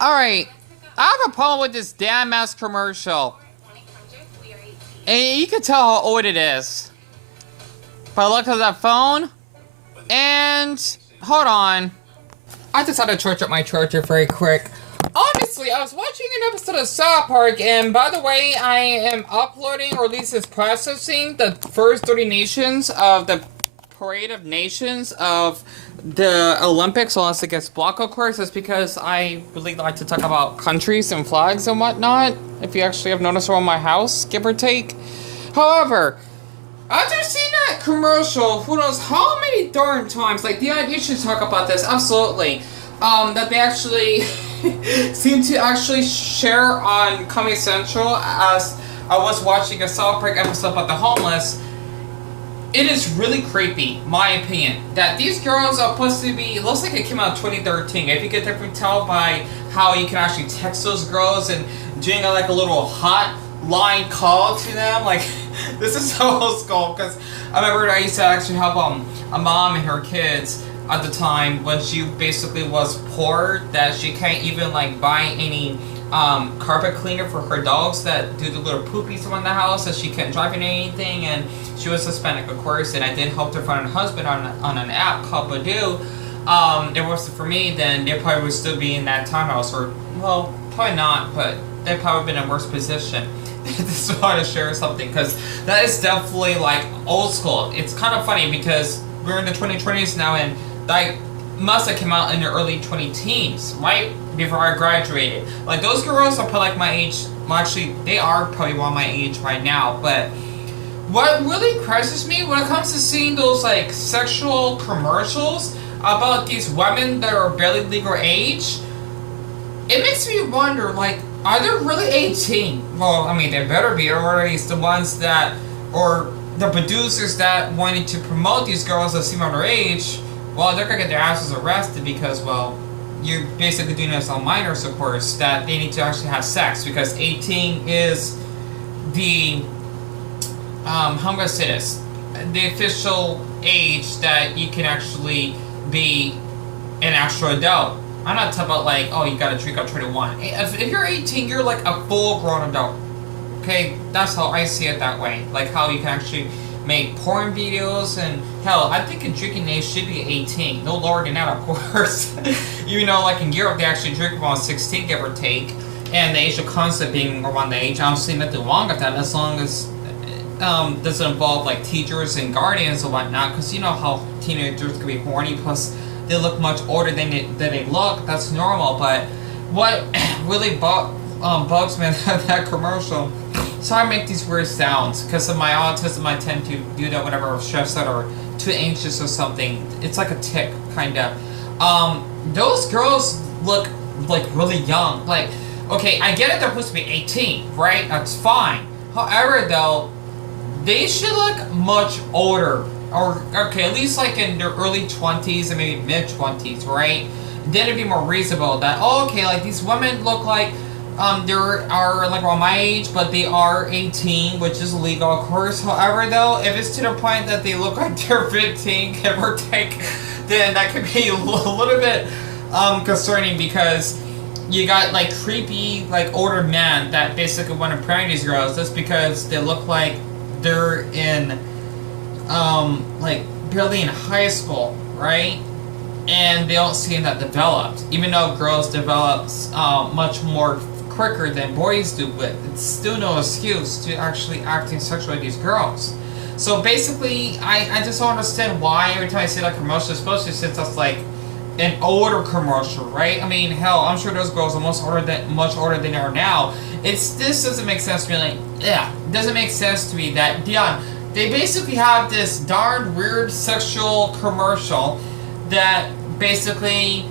Alright, I have a problem with this damn ass commercial. And you can tell how old it is. But I looked at that phone, and hold on. I just had to charge up my charger very quick. Honestly, I was watching an episode of South Park, and by the way, I am uploading, or at least it's processing, the first 30 nations of the Parade of Nations of the Olympics, unless it gets blocked, of course. That's because I really like to talk about countries and flags and whatnot, if you actually have noticed around my house, give or take. However, after seeing that commercial, who knows how many darn times, like, Deon, you should talk about this, absolutely, that they actually seem to actually share on Comedy Central as I was watching a South Park episode about the homeless. It is really creepy, my opinion, that these girls are supposed to be, it looks like it came out in 2013, if you can definitely tell by how you can actually text those girls and doing like a little hot line call to them, like, this is so old school, because I remember I used to actually help a mom and her kids at the time when she basically was poor, that she can't even like buy any carpet cleaner for her dogs that do the little poopies around the house, that she can't drive in anything, and she was Hispanic, of course, and I did help her find a husband on an app called Badoo. If it wasn't for me, then they probably would still be in that townhouse, or, well, probably not, but they'd probably been in a worse position. Just want to share something, because that is definitely like old school. It's kind of funny because we're in the 2020s now, and that must have come out in the early 20-teens, right before I graduated. Like, those girls are probably like my age. Well, actually, they are probably around my age right now. But what really crushes me when it comes to seeing those like sexual commercials about these women that are barely legal age, it makes me wonder, like, are they really 18? Well, I mean, they better be, or at least the ones that, or the producers that wanted to promote these girls that seem underage, well, they're gonna get their asses arrested because, well, you're basically doing this on minors, of course, that they need to actually have sex, because 18 is the, how am I gonna say this? The official age that you can actually be an actual adult. I'm not talking about like, oh, you gotta drink up 21. If you're 18, you're like a full-grown adult. Okay, that's how I see it that way. Like how you can actually make porn videos, and hell, I think a drinking age should be 18. No lower than that, of course. Even though, like in Europe, they actually drink around 16, give or take, and the age of consent being around the age. I don't see nothing wrong with that, as long as doesn't involve like teachers and guardians and whatnot. Because you know how teenagers can be horny. Plus, they look much older than they look. That's normal. But what really bugs me in that commercial. So I make these weird sounds because of my autism. I tend to do that whenever I'm stressed out or too anxious or something. It's like a tick, kind of. Those girls look like really young. Like, okay, I get it, they're supposed to be 18, right? That's fine. However, though, they should look much older. Or, okay, at least like in their early 20s and maybe mid 20s, right? Then it'd be more reasonable that, oh, okay, like these women look like they are like around my age, but they are 18, which is legal, of course. However, though, if it's to the point that they look like they're 15, give or take, then that could be a little bit concerning, because you got like creepy, like older men that basically want to prank these girls just because they look like they're in like barely in high school, right? And they don't seem that developed, even though girls develop much more quicker than boys do, but it's still no excuse to actually acting sexually with these girls. So basically, I just don't understand why every time I see that commercial, especially since that's like an older commercial, right? I mean, hell, I'm sure those girls are much older than they are now. This doesn't make sense to me. Like, yeah, it doesn't make sense to me that Deon, they basically have this darn weird sexual commercial that basically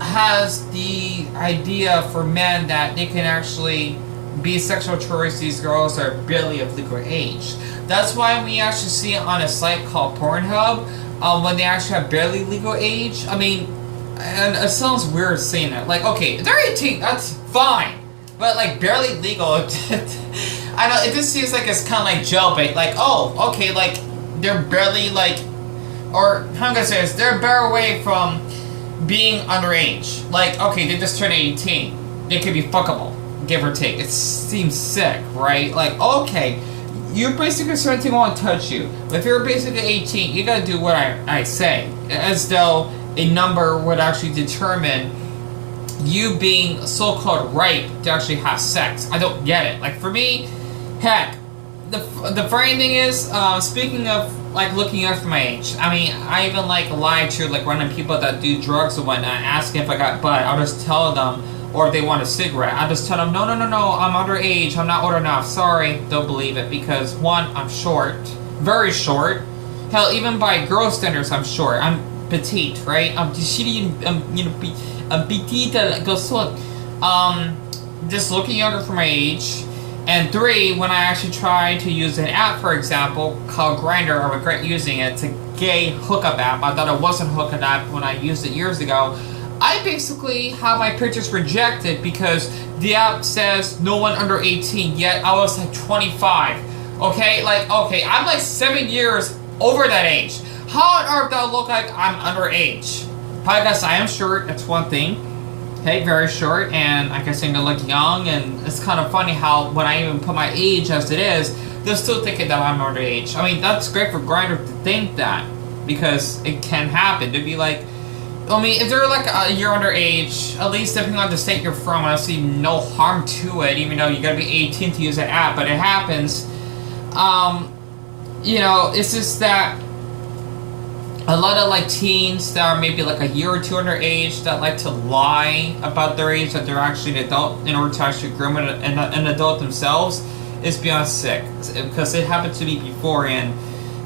has the idea for men that they can actually be sexual towards these girls that are barely of legal age. That's why we actually see it on a site called Pornhub, when they actually have barely legal age. I mean, and it sounds weird saying that. Like, okay, if they're 18, that's fine. But, like, barely legal, I know, it just seems like it's kind of like jailbait. Like, oh, okay, like, they're barely, like, or, how am I gonna say this? They're bare away from being underage. Like, okay, they just turned 18. They could be fuckable, give or take. It seems sick, right? Like, okay, you're basically starting to want to touch you. But if you're basically 18, you gotta do what I say. As though a number would actually determine you being so-called ripe to actually have sex. I don't get it. Like, for me, heck, the funny thing is, speaking of, like, looking up for my age, I mean, I even, like, lie to, like, random people that do drugs and whatnot, asking if I got butt. I'll just tell them, or if they want a cigarette, I'll just tell them, no, I'm underage, I'm not old enough, sorry, don't believe it, because, one, I'm short, very short, hell, even by girl standards, I'm short, I'm petite, right, I'm petite, just looking younger for my age. And 3, when I actually tried to use an app, for example, called Grindr, I regret using it. It's a gay hookup app. I thought it wasn't a hookup app when I used it years ago. I basically have my pictures rejected because the app says no one under 18, yet I was like 25. Okay? Like, okay, I'm like 7 years over that age. How on earth do I look like I'm underage? I guess I am short, that's one thing. Okay, very short, and I guess I'm gonna look young, and it's kind of funny how when I even put my age as it is, they're still thinking that I'm underage. I mean, that's great for Grindr to think that, because it can happen. To be like, I mean, if they're like a year underage, at least depending on the state you're from, I see no harm to it, even though you gotta be 18 to use an app, but it happens. You know, it's just that a lot of like teens that are maybe like a year or two underage that like to lie about their age, that they're actually an adult, in order to actually groom an adult themselves, is beyond sick. Because it happened to me before, and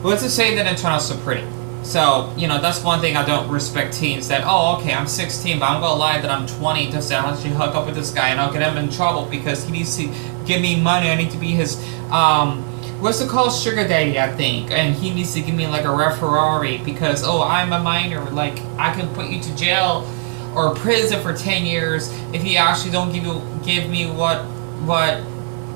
let's just say that it turned out so pretty. So, you know, that's one thing I don't respect teens, that, oh, okay, I'm 16, but I'm gonna lie that I'm 20 just to actually hook up with this guy, and I'll get him in trouble because he needs to give me money. I need to be his, what's it called? Sugar daddy, I think. And he needs to give me like a red Ferrari because, oh, I'm a minor. Like, I can put you to jail or prison for 10 years if you actually don't give me what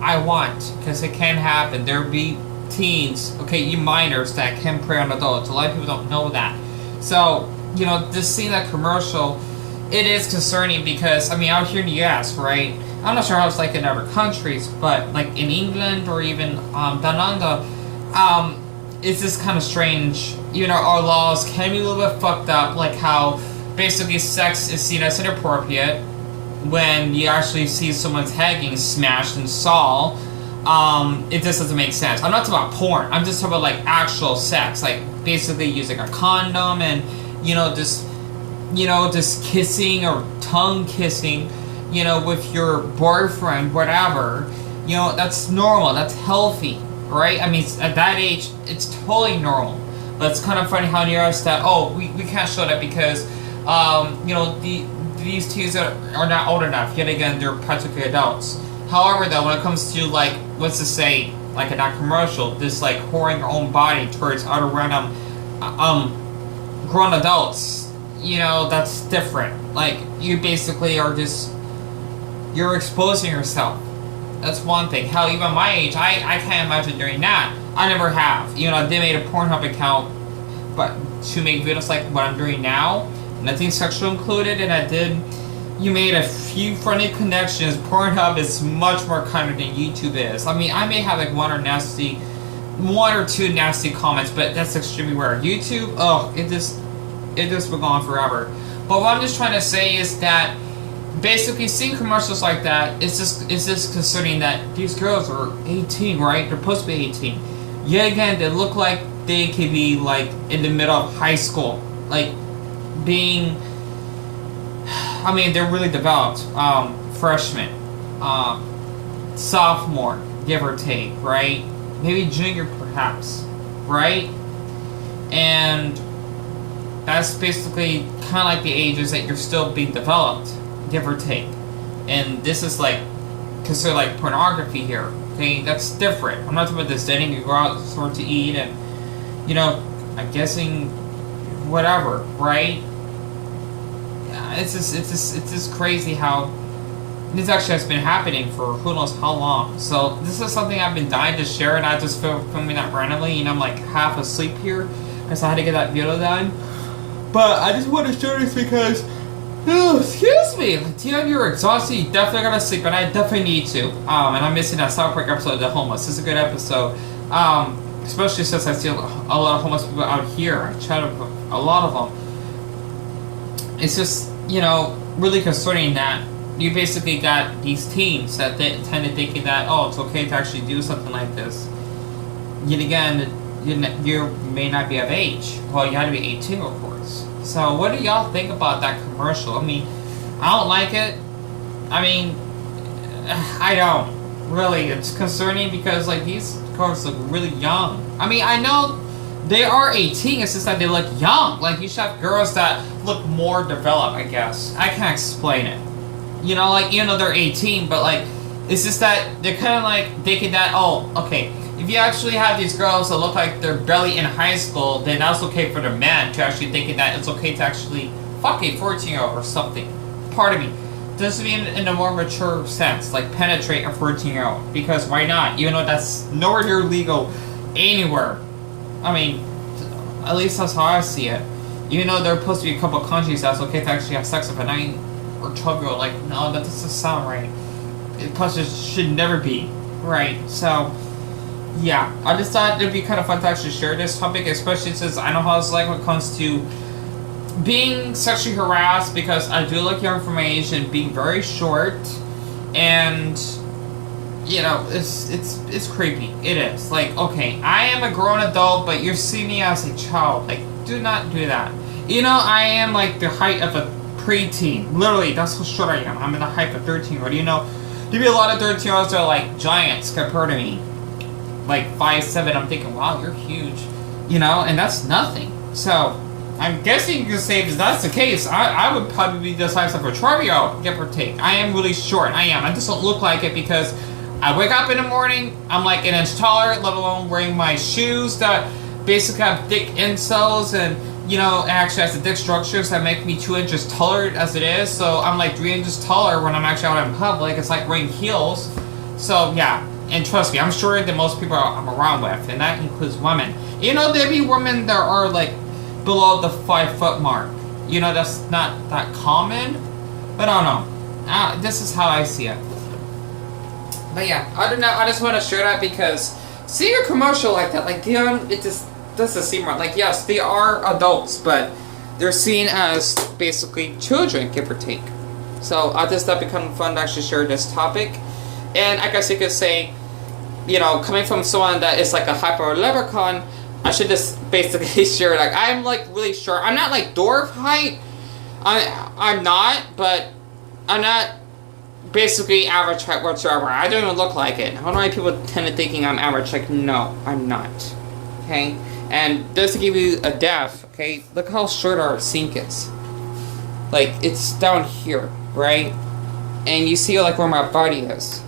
I want. Because it can happen. There be teens, okay, you minors that can prey on adults. A lot of people don't know that. So, you know, just seeing that commercial, it is concerning because, I mean, out here in the US, right? I'm not sure how it's like in other countries, but like in England or even down under, it's just kind of strange. You know, our laws can be a little bit fucked up, like how basically sex is seen as inappropriate when you actually see someone's head getting smashed and saw. It just doesn't make sense. I'm not talking about porn. I'm just talking about like actual sex, like basically using a condom and just kissing or tongue kissing, with your boyfriend, whatever. That's normal. That's healthy, right? I mean, at that age, it's totally normal. But it's kind of funny how near us that, we can't show that because, these teens are not old enough. Yet again, they're practically adults. However, though, when it comes to, like, let's just say, like, in that commercial, this, like, whoring your own body towards other random, grown adults, that's different. Like, you basically are just, you're exposing yourself. That's one thing. Hell, even my age, I can't imagine doing that. I never have. I did made a Pornhub account, but to make videos like what I'm doing now, nothing sexual included, and you made a few friendly connections. Pornhub is much more kinder than YouTube is. I mean, I may have like one or two nasty comments, but that's extremely rare. YouTube, it just will go on forever. But what I'm just trying to say is that basically seeing commercials like that, it's just concerning that these girls are 18, right? They're supposed to be 18. Yet again, they look like they could be like in the middle of high school, like being. I mean, they're really developed. Freshman, sophomore, give or take, right? Maybe junior, perhaps, right? And that's basically kind of like the ages that you're still being developed, give or take. And this is like considered like pornography here. Okay, that's different. I'm not talking about this dating. You go out sort to eat, and I'm guessing whatever, right? It's just crazy how this actually has been happening for who knows how long. So this is something I've been dying to share, and I just filming that randomly. I'm like half asleep here, because I had to get that video done. But I just want to share this because, oh, excuse me, Deon, you're exhausted. You definitely gotta sleep, and I definitely need to. And I'm missing that South Park episode of The Homeless. This is a good episode. Especially since I see a lot of homeless people out here. I chat with a lot of them. It's just, really concerning that you basically got these teens that they tend to thinking that, oh, it's okay to actually do something like this. Yet again, you may not be of age. Well, you had to be 18, of course. So, what do y'all think about that commercial? I mean, I don't like it. I mean, I don't. Really, it's concerning because, like, these girls look really young. I mean, I know they are 18, it's just that they look young. Like, you should have girls that look more developed, I guess. I can't explain it. Like, even though they're 18, but, like, it's just that they're kind of, like, thinking that, oh, okay, if you actually have these girls that look like they're barely in high school, then that's okay for the men to actually thinking that it's okay to actually fuck a 14-year-old or something. Pardon me. This mean in a more mature sense, like penetrate a 14-year-old. Because why not? Even though that's nowhere near legal anywhere. I mean, at least that's how I see it. Even though there are supposed to be a couple of countries that's okay to actually have sex with a 9 or 12-year-old, like, no, that doesn't sound right. Plus, it should never be right. So, yeah, I just thought it'd be kind of fun to actually share this topic, especially since I know how it's like when it comes to being sexually harassed, because I do look young for my age and being very short, and it's creepy. It is. Like, okay, I am a grown adult, but you're seeing me as a child. Like, do not do that. I am like the height of a preteen. Literally, that's how short I am. I'm in the height of a 13-year-old. There'd be a lot of 13-year-olds that are like giants compared to me. Like 5'7", I'm thinking, wow, you're huge. And that's nothing. So, I'm guessing you can say if that's the case, I would probably be the size of a 12-year-old, give or take. I am really short. I am. I just don't look like it because I wake up in the morning, I'm like an inch taller, let alone wearing my shoes that basically have thick insoles, and it actually has the thick structures that make me 2 inches taller as it is. So I'm like 3 inches taller when I'm actually out in public. It's like wearing heels. So yeah, and trust me, I'm sure that most people I'm around with, and that includes women. There be women that are like below the 5-foot mark. That's not that common, but I don't know. This is how I see it. But yeah, I don't know. I just want to share that because seeing a commercial like that, like Deon, it just doesn't seem right. Like, yes, they are adults, but they're seen as basically children, give or take. So I just thought it'd become fun to actually share this topic. And I guess you could say, coming from someone that is like a hyper leprechaun, I should just basically share, like, I'm like really short. I'm not like dwarf height. I'm not, but I'm not basically average height whatsoever. I don't even look like it. I don't know why people tend to thinking I'm average. Like, no, I'm not. Okay? And just to give you a depth, okay, look how short our sink is. Like, it's down here, right? And you see, like, where my body is,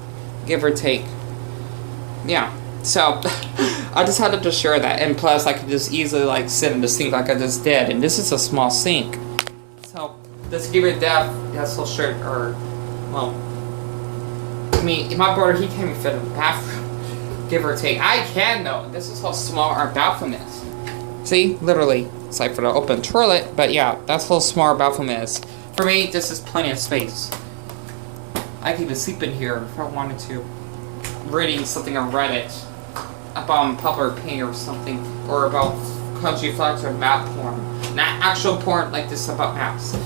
give or take. Yeah. So, I just had to just share that. And plus, I could just easily, like, sit in the sink like I just did. And this is a small sink. So, just to give you a depth, that's so short, or, well, I mean, my brother, he can't even fit in the bathroom, give or take. I can, though. This is how small our bathroom is. See? Literally. It's like for the open toilet, but yeah, that's how small our bathroom is. For me, this is plenty of space. I could even sleep in here if I wanted to. Reading something on Reddit about popular opinion or something, or about country flags or map porn. Not actual porn like this about maps.